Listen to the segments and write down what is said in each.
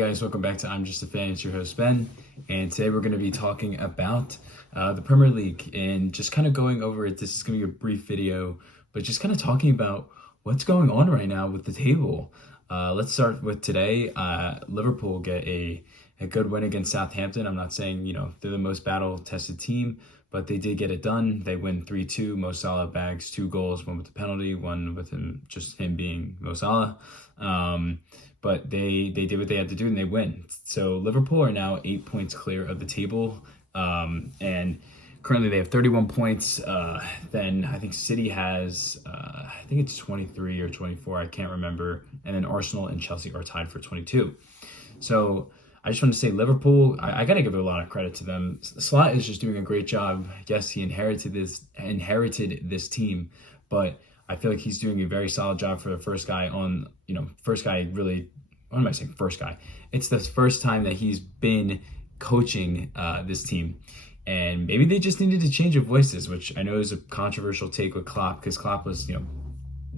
guys, welcome back to I'm Just a Fan. It's your host Ben, and today we're going to be talking about the Premier League and just kind of going over it. This is going to be a brief video, but just kind of talking about what's going on right now with the table. Let's start with today. Liverpool get a good win against Southampton. I'm not saying, they're the most battle-tested team, but they did get it done. They win 3-2. Mo Salah bags 2 goals, one with the penalty, one with him being Mo Salah. But they did what they had to do and they win. So Liverpool are now 8 points clear of the table. And currently they have 31 points. Then I think City has, I think it's 23 or 24. I can't remember. And then Arsenal and Chelsea are tied for 22. So I just want to say Liverpool, I got to give a lot of credit to them. Slot is just doing a great job. Yes, he inherited this team, but I feel like he's doing a very solid job for the first guy really, what am I saying, first guy? It's the first time that he's been coaching this team. And maybe they just needed a change of voices, which I know is a controversial take with Klopp, because Klopp was,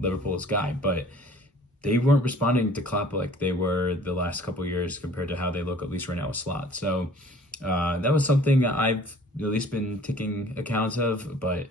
Liverpool's guy. But they weren't responding to Klopp like they were the last couple of years compared to how they look, at least right now, with Slot. So that was something I've at least been taking account of. But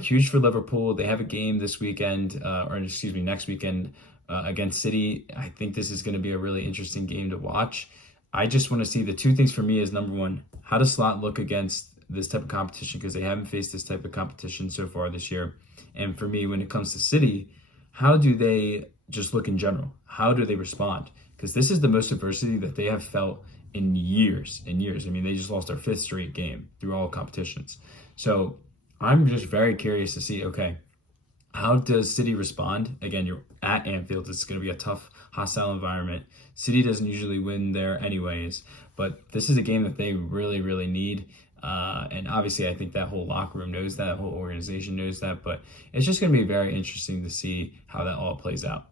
huge for Liverpool. They have a game this weekend, next weekend against City. I think this is going to be a really interesting game to watch. I just want to see the two things for me is, number one, how does Slot look against this type of competition, because they haven't faced this type of competition so far this year. And for me, when it comes to City, how do they just look in general? How do they respond? Because this is the most adversity that they have felt in years and years. I mean, they just lost their 5th straight game through all competitions. So I'm just very curious to see, okay, how does City respond? Again, you're at Anfield. It's going to be a tough, hostile environment. City doesn't usually win there anyways, but this is a game that they really, really need. And obviously, I think that whole locker room knows that, whole organization knows that, but it's just going to be very interesting to see how that all plays out.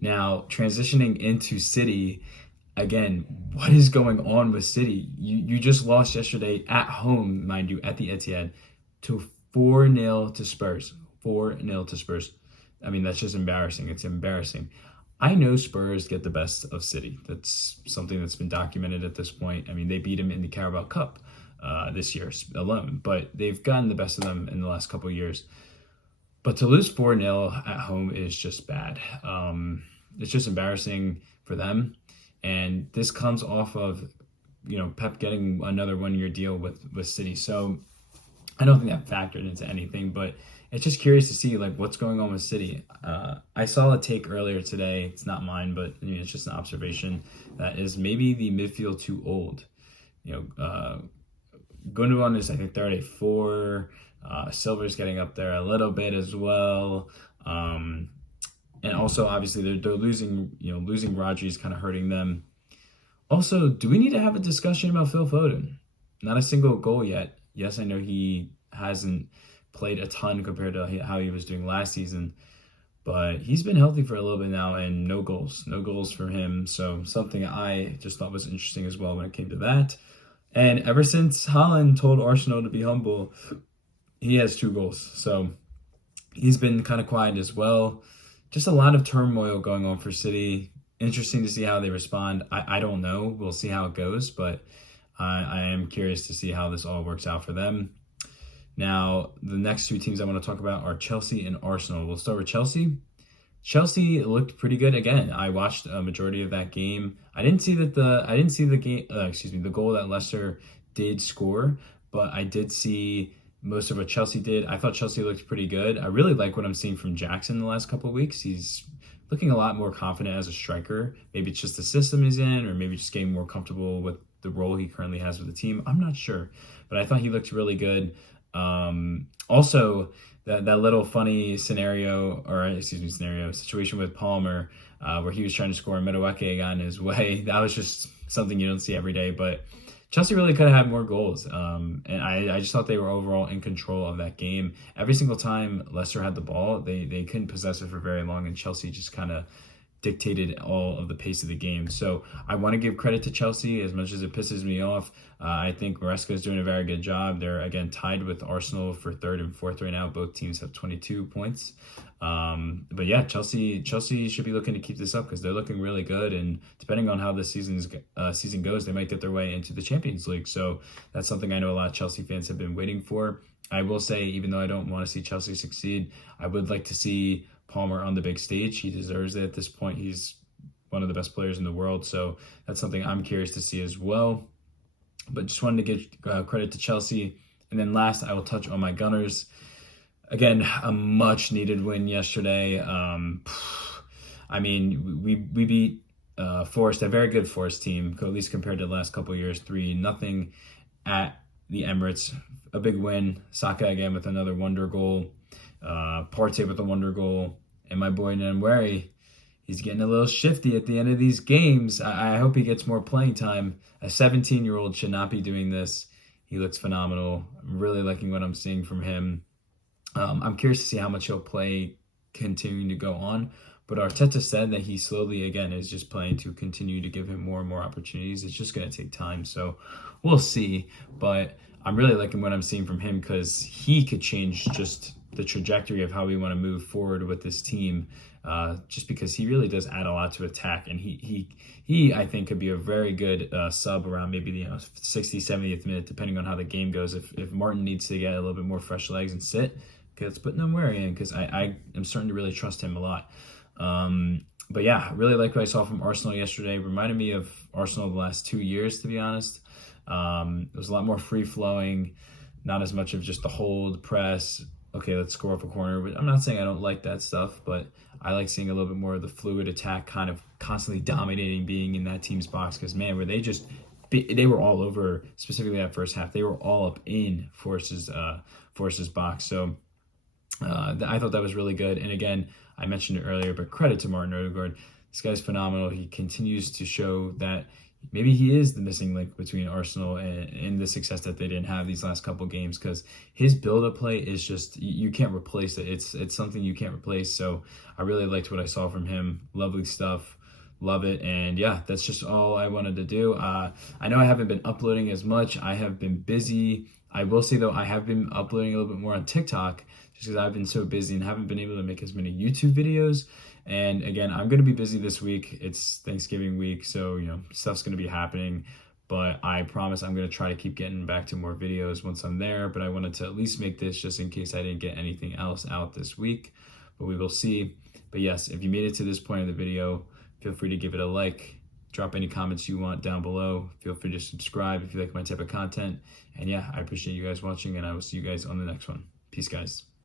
Now, transitioning into City, again, what is going on with City? You just lost yesterday at home, mind you, at the Etihad, to 4-0 to Spurs. 4-0 to Spurs. I mean, that's just embarrassing. It's embarrassing. I know Spurs get the best of City. That's something that's been documented at this point. I mean, they beat him in the Carabao Cup this year alone, but they've gotten the best of them in the last couple of years. But to lose 4-0 at home is just bad. It's just embarrassing for them. And this comes off of, Pep getting another 1-year deal with City. So I don't think that factored into anything, but it's just curious to see what's going on with City. I saw a take earlier today. It's not mine, but it's just an observation that is maybe the midfield too old. Gundogan is, I think, 34. Silver's getting up there a little bit as well. And also, obviously, they're losing. Losing Rodri is kind of hurting them. Also, do we need to have a discussion about Phil Foden? Not a single goal yet. Yes, I know he hasn't played a ton compared to how he was doing last season, but he's been healthy for a little bit now, and no goals for him. So something I just thought was interesting as well when it came to that. And ever since Haaland told Arsenal to be humble, he has 2 goals. So he's been kind of quiet as well. Just a lot of turmoil going on for City. Interesting to see how they respond. I don't know. We'll see how it goes, but I am curious to see how this all works out for them. Now, the next 2 teams I want to talk about are Chelsea and Arsenal. We'll start with Chelsea. Chelsea looked pretty good again. I watched a majority of that game. I didn't see the goal that Leicester did score, but I did see most of what Chelsea did. I thought Chelsea looked pretty good. I really like what I'm seeing from Jackson the last couple of weeks. He's looking a lot more confident as a striker. Maybe it's just the system he's in, or maybe just getting more comfortable with the role he currently has with the team. I'm not sure, but I thought he looked really good. Also, that little funny situation with Palmer, where he was trying to score and Madueke got in his way. That was just something you don't see every day, but Chelsea really could have had more goals. And I just thought they were overall in control of that game. Every single time Leicester had the ball, they couldn't possess it for very long, and Chelsea just kind of dictated all of the pace of the game. So I want to give credit to Chelsea as much as it pisses me off. I think Maresca is doing a very good job. They're again tied with Arsenal for third and fourth right now. Both teams have 22 points. But yeah, Chelsea should be looking to keep this up because they're looking really good. And depending on how the season goes, they might get their way into the Champions League. So that's something I know a lot of Chelsea fans have been waiting for. I will say, even though I don't want to see Chelsea succeed, I would like to see Palmer on the big stage. He deserves it at this point. He's one of the best players in the world. So that's something I'm curious to see as well. But just wanted to give credit to Chelsea. And then last, I will touch on my Gunners. Again, a much needed win yesterday. I mean, we beat Forest, a very good Forest team, at least compared to the last couple of years, 3-0 at the Emirates. A big win. Saka again with another wonder goal. Partey with a wonder goal. And my boy Nwaneri, he's getting a little shifty at the end of these games. I hope he gets more playing time. A 17-year-old should not be doing this. He looks phenomenal. I'm really liking what I'm seeing from him. I'm curious to see how much he'll play continuing to go on. But Arteta said that he slowly, again, is just planning to continue to give him more and more opportunities. It's just going to take time. So we'll see. But I'm really liking what I'm seeing from him because he could change just the trajectory of how we want to move forward with this team, just because he really does add a lot to attack. And he I think, could be a very good sub around maybe the 60th, 70th minute, depending on how the game goes. If Martin needs to get a little bit more fresh legs and sit, okay, let's put Nwaneri in because I am starting to really trust him a lot. But yeah, really like what I saw from Arsenal yesterday. Reminded me of Arsenal the last 2 years, to be honest. It was a lot more free-flowing, not as much of just the hold, press, okay, let's score off a corner. But I'm not saying I don't like that stuff, but I like seeing a little bit more of the fluid attack, kind of constantly dominating, being in that team's box. Because, man, where they were all over, specifically that first half. They were all up in Forest's box. So I thought that was really good. And again, I mentioned it earlier, but credit to Martin Odegaard. This guy's phenomenal. He continues to show that maybe he is the missing link between Arsenal and the success that they didn't have these last couple games, because his build-up play is just, you can't replace it. It's something you can't replace. So I really liked what I saw from him. Lovely stuff. Love it. And yeah, that's just all I wanted to do. I know I haven't been uploading as much. I have been busy. I will say, though, I have been uploading a little bit more on TikTok just because I've been so busy and haven't been able to make as many YouTube videos. And again, I'm going to be busy this week. It's Thanksgiving week, so, stuff's going to be happening. But I promise I'm going to try to keep getting back to more videos once I'm there. But I wanted to at least make this just in case I didn't get anything else out this week. But we will see. But yes, if you made it to this point of the video, feel free to give it a like. Drop any comments you want down below. Feel free to subscribe if you like my type of content. And yeah, I appreciate you guys watching, and I will see you guys on the next one. Peace, guys.